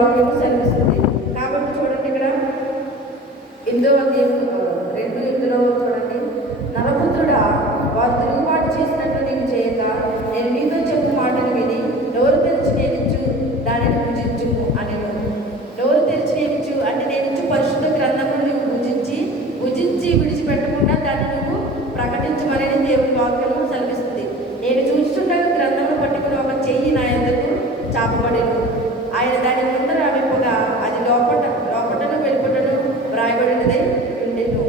వాక్యము సెలవిస్తుంది. కాబట్టి చూడండి, ఇక్కడ 8వ అధ్యాయం 2:8 చూడండి, నరపుత్రుడా, వారు తిరుగుబాటు చేసినట్లు నీవు చేయక నేను నీతో చెప్పు మాటలు విని నోరు తెరిచి నేనిచ్చు దానిని పూజించు అని. నోరు తెరిచి నేనిచ్చు అంటే నేనిచ్చు పరిశుద్ధ గ్రంథమును నువ్వు పూజించి విడిచిపెట్టకుండా దాన్ని నువ్వు ప్రకటించమని దేవుని వాక్యము సెలవిస్తుంది. నేను చూస్తుండగా గ్రంథమును పట్టుకుని ఒక చెయ్యి నా యొద్దకు చాపబడెను. ఆయన దాని ముందర విప్పగా అది లోపటను వెలుపటను వ్రాయబడినదై ఉండెను.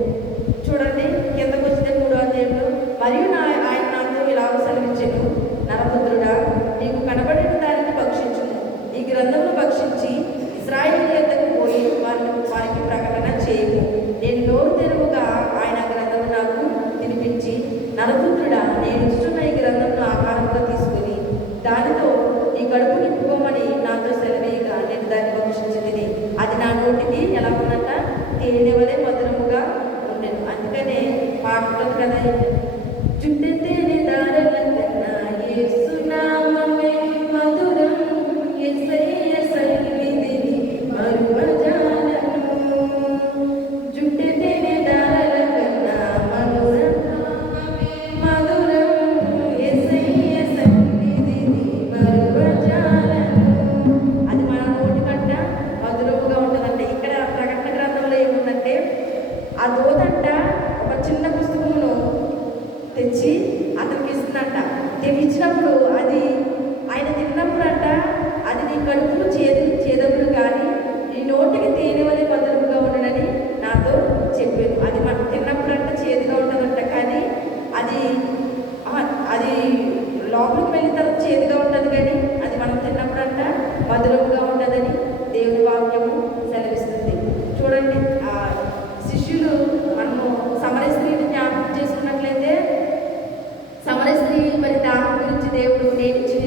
చూడండి, కిందకు వచ్చిన 3వ అధ్యాయంలో, మరియు ఆయన నాతో ఇలాగ సెలవిచ్చెను, నరపుత్రుడా, నీకు కనబడిన దానిని భక్షించుము. ఈ గ్రంథమును భక్షించి ఇశ్రాయేలు యొద్దకు పోయి వారికి ప్రకటన చేయము. నేను నోరు తెరువుగా ఆయన గ్రంథము నాకు తినిపించి, నరపుత్రుడా, నేను ఇస్తున్న ఈ గ్రంథమును ఆహారంగా తీసుకుని దానితో నీ కడుపు నింపుకోమని నాతో సెలవేయగా నేను దాన్ని భక్షించి తిని అది నా నోటికి ఎలా ఉన్నట్ట తేనె వలె మధురముగా ఉండేను. అందుకనే పాటలు కదా, చుట్టూ తేనె దారలన్నా యేసునామమే మధురం, యేసయ్య సన్నిధిని మరువజాలను. చుట్టూ తేనె దారల కన్నా మధురం యేసయ్య సన్నిధిని మరువజాలను. అది మన నోటి కంట మధురముగా ఉంటుందంటే. ఇక్కడ ప్రకటన గ్రంథంలో ఏముందంటే, ఆ దూతంట ఒక చిన్న పుస్తకమును తెచ్చి అతనికి ఇస్తుందంట. ఇచ్చినప్పుడు అది ఆయన తిన్నప్పుడు అంట, అది నీ కడుపుకు చేదవులు కానీ నీ నోటికి తేనె వలె మధురముగా ఉండడని నాతో చెప్పాను. అది మనం తిన్నప్పుడు అంట చేదుగా ఉంటుందంట, కానీ అది లోపలికి వెళ్ళిన తర్వాత చేదుగా ఉంటుంది, కానీ అది మనం తిన్నప్పుడు అంట మధురముగా ఉంటుందని దేవుని వాక్యము సెలవిస్తుంది. చూడండి, ఆ శిష్యులు మనము సమరయ స్త్రీని జ్ఞాపకం చేసుకున్నట్లయితే, సమరయ స్త్రీ మరి దాహం గురించి దేవుడు మీరిచ్చి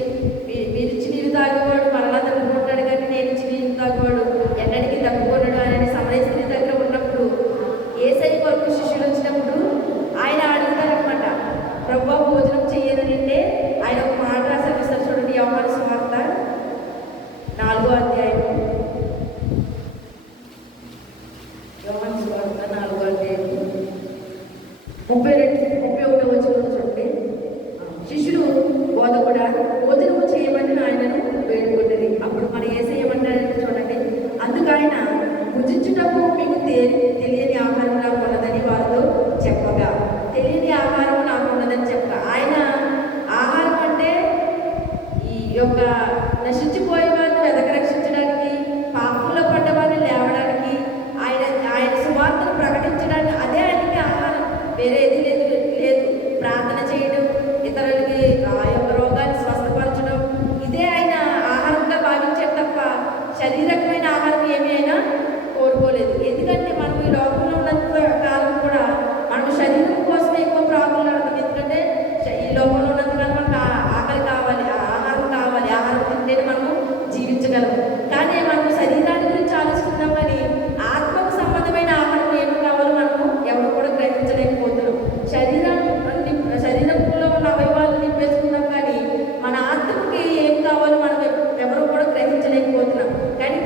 నీరు తాగేవాడు మరలా తగ్గుకుంటాడు, కానీ నేను ఇచ్చి నీరు తాగేవాడు ఎన్నటికీ తగ్గుకున్నాడు అని సమరయ స్త్రీ దగ్గర ఉన్నప్పుడు యేసయ్య కొరకు శిష్యులు వచ్చినప్పుడు ఆయన అడుగుతారనమాట, ప్రభువా భోజనం చెయ్యనంటే ఆయన ఒక మాట రాసిస్తారు. చూడండి, యోహాను సువార్త 4వ అధ్యాయం, యోహాను సువార్త 4వ అధ్యాయం 31వ వచనం చూడండి. శిష్యుడు బోధకుడా భోజనము చేయమని ఆయనను వేడుకుంటుంది. అప్పుడు మన యేసయ్య ఏమంటారంటే చూడండి, అందుకు ఆయన భుజించుటకు మీకు తెలియని ఆహారం నాకు ఉన్నదని వారితో చెప్పగా, తెలియని ఆహారం నాకు ఉన్నదని చెప్పగా, ఆయన ఆహారం అంటే ఈ యొక్క నశించిపోయే వారిని వెదక రక్షించడానికి, పాపంలో పడ్డ వారిని లేవడానికి, ఆయన సువార్తను ప్రకటించడానికి, అదే ఆయనకి ఆహారం. వేరేది లేదు. ప్రార్థన చేయడం, ఇతరులకి ఆ యొక్క రోగాన్ని స్వస్థపరచడం, ఇదే ఆయన ఆహారంగా భావించాడు తప్ప శారీరకమైన ఆహారం ఏమీ అయినా కోరుకోలేదు. ఎందుకంటే మనం ఈ లోకంలో ఉన్నంత కాలం కూడా మనం శరీరం కోసమే ఎక్కువ ప్రాబ్లం అవుతుంది. ఎందుకంటే ఈ లోకంలో ఉన్నంతకాలం మనకు ఆకలి కావాలి, ఆహారం కావాలి, ఆహారం తింటేనే మనము జీవించగలము. కానీ మనము శరీరాన్ని గురించి ఆలోచిస్తున్నాం, కానీ ఆత్మకు సంబంధమైన ఆహారం ఏమి కావాలో మనము ఎవరు కూడా గ్రహించలేకపోతున్నాం. శరీరంలో ఉన్న అవయవాలను నింపేసుకున్నాం, కానీ మన ఆత్మకి ఏం కావాలో మనం ఎవరు కూడా గ్రహించలేకపోతున్నాం. కానీ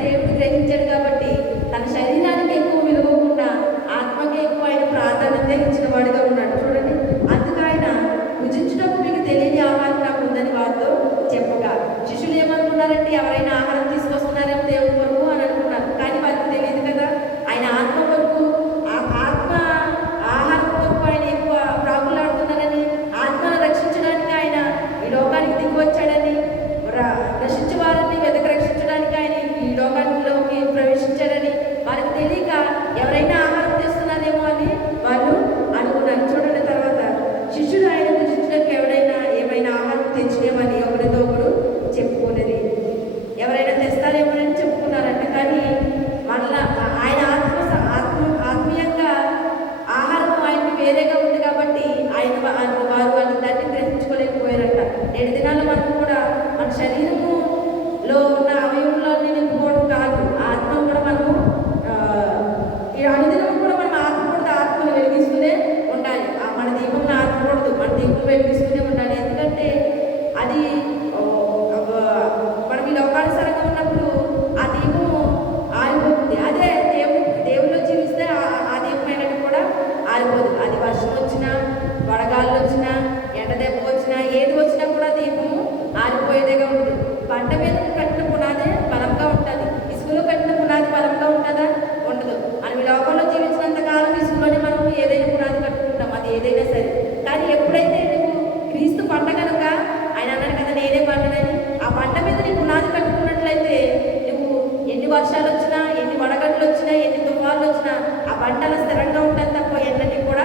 బండ అలా స్థిరంగా ఉంటుంది తప్ప ఎన్నటికి కూడా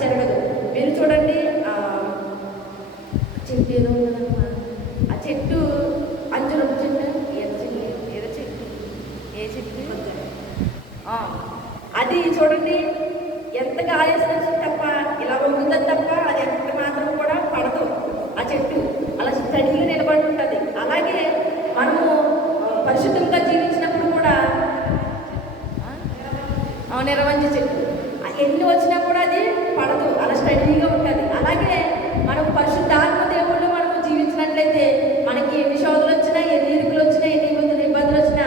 జరగదు. మీరు చూడండి, చెట్టు ఏదో ఉందన్నమాట, ఆ చెట్టు అంచులు చెట్టు ఏదో చెట్టు, ఏ చెట్టు అది చూడండి, ఎంత గాలేసిన తప్ప ఇలా వంగుతుంది తప్ప అది ఎంత మాత్రం కూడా పడదు. ఆ చెట్టు అలా స్టడీగా నిలబడి ఉంటుంది. అలాగే మనము పరిశుద్ధంగా జీవించినప్పుడు కూడా నిరవంజి చెట్టు ఎన్ని వచ్చినా కూడా అది పడదు, అలా స్టడీగా ఉంటుంది. అలాగే మనం పరిశుద్ధాత్మ దేవుళ్ళు మనము జీవించినట్లయితే మనకి ఎన్ని శోధనలు వచ్చినా, ఎన్ని ఇరుకులు వచ్చినా, ఎన్ని ఇబ్బందులు వచ్చినా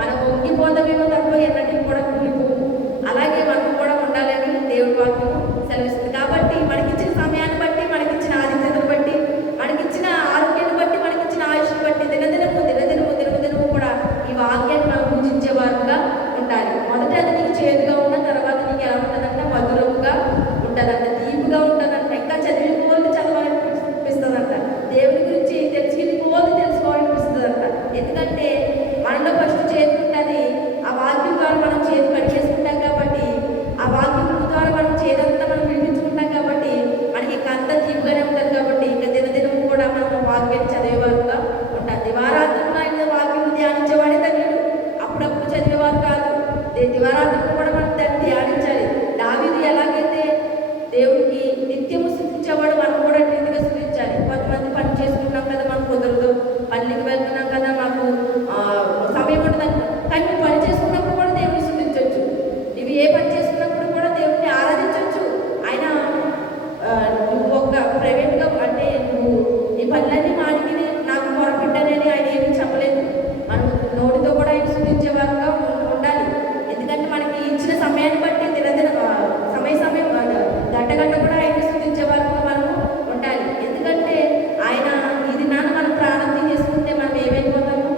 మనం వంగిపోతామేమో తప్ప ఎన్నటికి కూడా కూలిపోము. అలాగే మనం కూడా ఉండాలని దేవుడి వాక్యం సెలవిస్తుంది. కాబట్టి మనకిచ్చిన సమయాన్ని బట్టి, మనకిచ్చిన ఆధిక్యతను బట్టి, మనకిచ్చిన ఆరోగ్యాన్ని బట్టి, మనకిచ్చిన ఆయుష్ని బట్టి దినదినము కూడా ఈ వాక్యాన్ని మనం పూజించేవారుగా ఉండాలి. మొదట అది నీకు చేదుగా ఉన్న తర్వాత నీకు ఎలా ఉంటుందంటే మధురముగా ఉంటుందంట, తీపుగా ఉంటుందంట, ఇంకా చదివిన పోలు చదవాలనిపిస్తుందంట, దేవుని గురించి తెలుసుకుని పోలు తెలుసుకోవాలనిపిస్తుందంట. ఎందుకంటే మనలో ఫస్ట్ చేతి ఉంటుంది, ఆ వాక్యం ద్వారా మనం చేతి పనిచేసుకుంటాం కాబట్టి, ఆ వాక్యం ద్వారా మనం చేదంతా మనం వినిపించుకుంటాం కాబట్టి మనకి ఇంకా అంతా తీపుగానే ఉంటుంది. కాబట్టి ఇంకా దినదినము కూడా మనం వాక్యాన్ని చదివేవారుగా ఉంటాం. దివారాత్రంలో ఆయన వాక్యం ధ్యానించేవాడే తగ్గాడు, అప్పుడప్పుడు చదివేవారు కాదు. దివారాత్రం కూడా మనం దాన్ని ధ్యానించాలి. దావీదు ఎలాగైతే దేవుడికి నిత్యము స్తుతించేవాడు, మనం కూడా నీతిగా స్తుతించాలి. కొంతమంది పని చేసుకుంటున్నాం కదా, మనకు కుదరదు, పల్లికి వెళ్తున్నాం కదా, మాకు సమయం ఉండదు, కానీ నువ్వు పని చేసుకున్నప్పుడు కూడా దేవుడిని స్తుతించవచ్చు. నువ్వు ఏ పని చేసుకున్నప్పుడు కూడా దేవుడిని ఆరాధించవచ్చు. ఆయన నువ్వు ఒక ప్రైవేట్గా అంటే నువ్వు నీ పనులన్నీ మాడికి నాకు మొరపెట్టానని ఆయన ఏమీ చెప్పలేదు. మనం నోటితో కూడా ఆయన స్తుతించేవారుగా ఉండాలి. ఎందుకంటే మనకి ఇచ్చిన సమయాన్ని బట్టి సమయం గంట కూడా ఆయన స్తుతించేవారుగా మనము ఉండాలి. ఎందుకంటే ఆయన ఇది మనం ప్రాణం తీసుకుంటే మనం ఏమైపోతాము.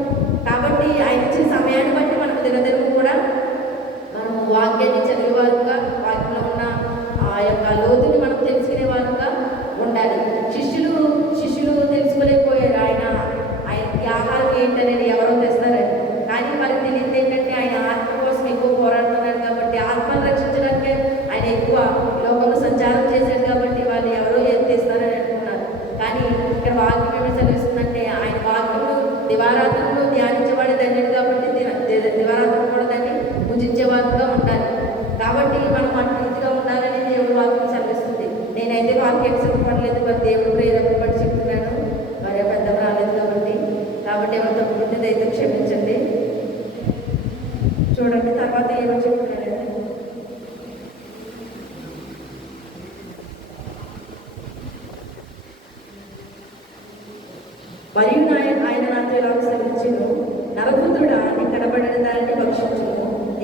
కాబట్టి ఆయన ఇచ్చిన సమయాన్ని బట్టి మనం దినదినము కూడా మనం వాక్యాన్ని చదివేవారుగా, వాక్యంలో ఉన్న ఆ యొక్క లోతుని మనం తెలుసుకునేవారుగా ఉండాలి. శిష్యులు తెలుసుకోలేకపోయారు ఆయనకి ఆహారం ఏంటనేది ఎవరో తెస్తారని. కానీ మనకు తెలియదు ఏంటంటే ఆయన ఆత్మ కోసం ఎక్కువ పోరాడుతున్నాడు కాబట్టి, ఆత్మను రక్షించడానికి ఆయన ఎక్కువ లోకంలో సంచారం చేశాడు కాబట్టి వాళ్ళు ఎవరో ఏం తెస్తారని అనుకున్నారు. కానీ ఇక్కడ వాక్యం ఏమి చదివిస్తుందంటే ఆయన వాక్యము దివారాత్రంలో ధ్యానించేవాడు ధన్యుడు కాబట్టి దివారాత్రం కూడా దాన్ని పూజించేవారుగా ఉండాలి. కాబట్టి మనం అటు రీతిగా ఉండాలని దేవుడు వాక్యం చదివిస్తుంది. నేనైతే వాక్యం చెప్పట్లేదు, మరి దేవుడు ప్రేరణ బట్టి చెప్తున్నాను. మరి పెద్ద రాలేదు కాబట్టి ఏమైనా తప్పుంటే అయితే క్షమించండి. చూడండి తర్వాత ఏమో చెప్తున్నానండి. మరియు ఆయన నాతో ఇలా సెలవించును, నరపుత్రుడా, నీ కనబడిన దానిని భక్షించును,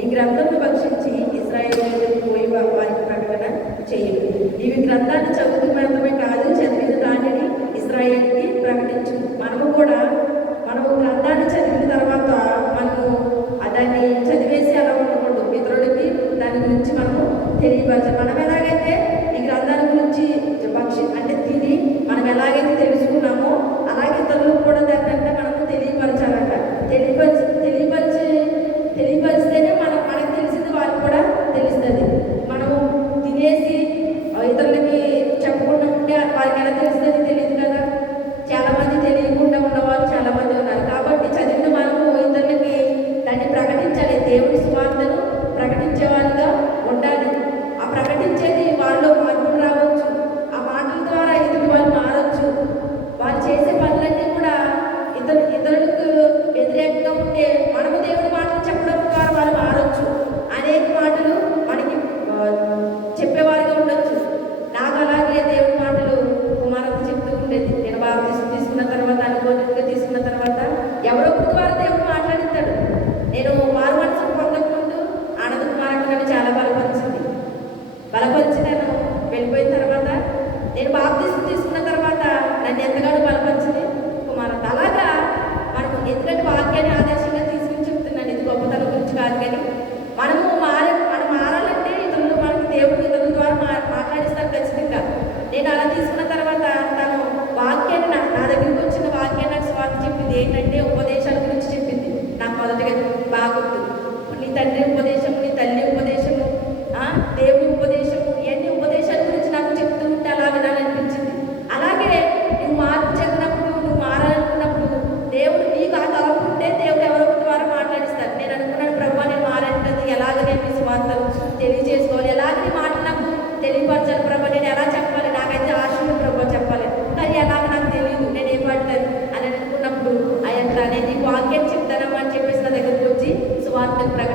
ఈ గ్రంథంను భక్షించి ఇశ్రాయేలు పోయి వారికి ప్రకటన చేయు. ఇవి గ్రంథాన్ని చదువుతూ మాత్రమే కాదు, చదివిన దానిని ఇశ్రాయేలుకి ప్రకటించు. మనము గ్రంథాన్ని చదివిన తర్వాత మనము దాన్ని చదివేసి అలా ఉండకూడదు. ఇతరులకి దాని గురించి మనము తెలియపరచాలి. మనం ఎలాగైతే ఈ గ్రంథాల గురించి అంటే తిని మనం ఎలాగైతే తెలుసుకున్నామో అలాగే ఇతరులకు కూడా దాన్ని మనము తెలియపరచాలంట. తెలియపరిస్తేనే మనకు తెలిసింది వాళ్ళకి కూడా తెలుస్తుంది. మనము తినేసి ఇతరులకి చెప్పకుండా ఉంటే వారికి ఎలా తెలుస్తుంది? తెలియదు కదా. చాలామంది తెలియకుండా ఉన్నవాళ్ళు చాలామంది ఉన్నారు. కాబట్టి చదివిన మనము ఇతరులకి దాన్ని ప్రకటించాలి. దేవుడి సువార్తను ప్రకటించేవారుగా ఉండాలి. ఆ ప్రకటించేది వాళ్ళలో మార్పులు రావచ్చు. ఆ మాటల ద్వారా ఎదుటి వాళ్ళు మారచ్చు. వాళ్ళు చేసే పనులన్నీ కూడా ఇతరులకు వ్యతిరేకంగా ఉంటే మనము దేవుడి మాటలు చెప్పడం ద్వారా వాళ్ళు మారచ్చు. అనేక మాటలు మనకి చెప్పేవారుగా ఉండొచ్చు. నాకు అలాగే దేవుడి మాటలు కుమారత చెప్తూ ఉండేది. నేను బాప్తిసం తీసుకున్న తర్వాత, అనుకోనిగా తీసుకున్న తర్వాత ఎవరో ఒకరి ద్వారా దేవుడు మాట్లాడిస్తాడు. నేను మారు మనసు పొందకముందు ఆనంద కుమారత నన్ను చాలా బలపరిచి నేను వెళ్ళిపోయిన తర్వాత, నేను బాప్తిసం తీసుకున్న తర్వాత నన్ను ఎంతగానో బలపరిచింది కుమారత. అలాగా మనము ఎందుకంటే వాక్యాన్ని ఆదర్శంగా తీసుకుని చెప్తున్నాను. ఇది గొప్పతనం గురించి కాదు, కానీ మనం మారాలంటే ఇతరులు మనకి దేవుడు ఇతరుల ద్వారా మాట్లాడిస్తారు ఖచ్చితంగా. నేను అలా తీసుకున్న తర్వాత తను వాక్యాన్ని నా దగ్గరికి వచ్చిన వాక్యాన్ని నాకు స్వార్థ చెప్పింది ఏంటంటే ఉపదేశాల గురించి చెప్పింది. నాకు మొదటిగా బాగా గుర్తు. నీ తండ్రి ఉపదేశము, నీ తల్లి ఉపదేశము, సువార్త ప్రకటించాలి.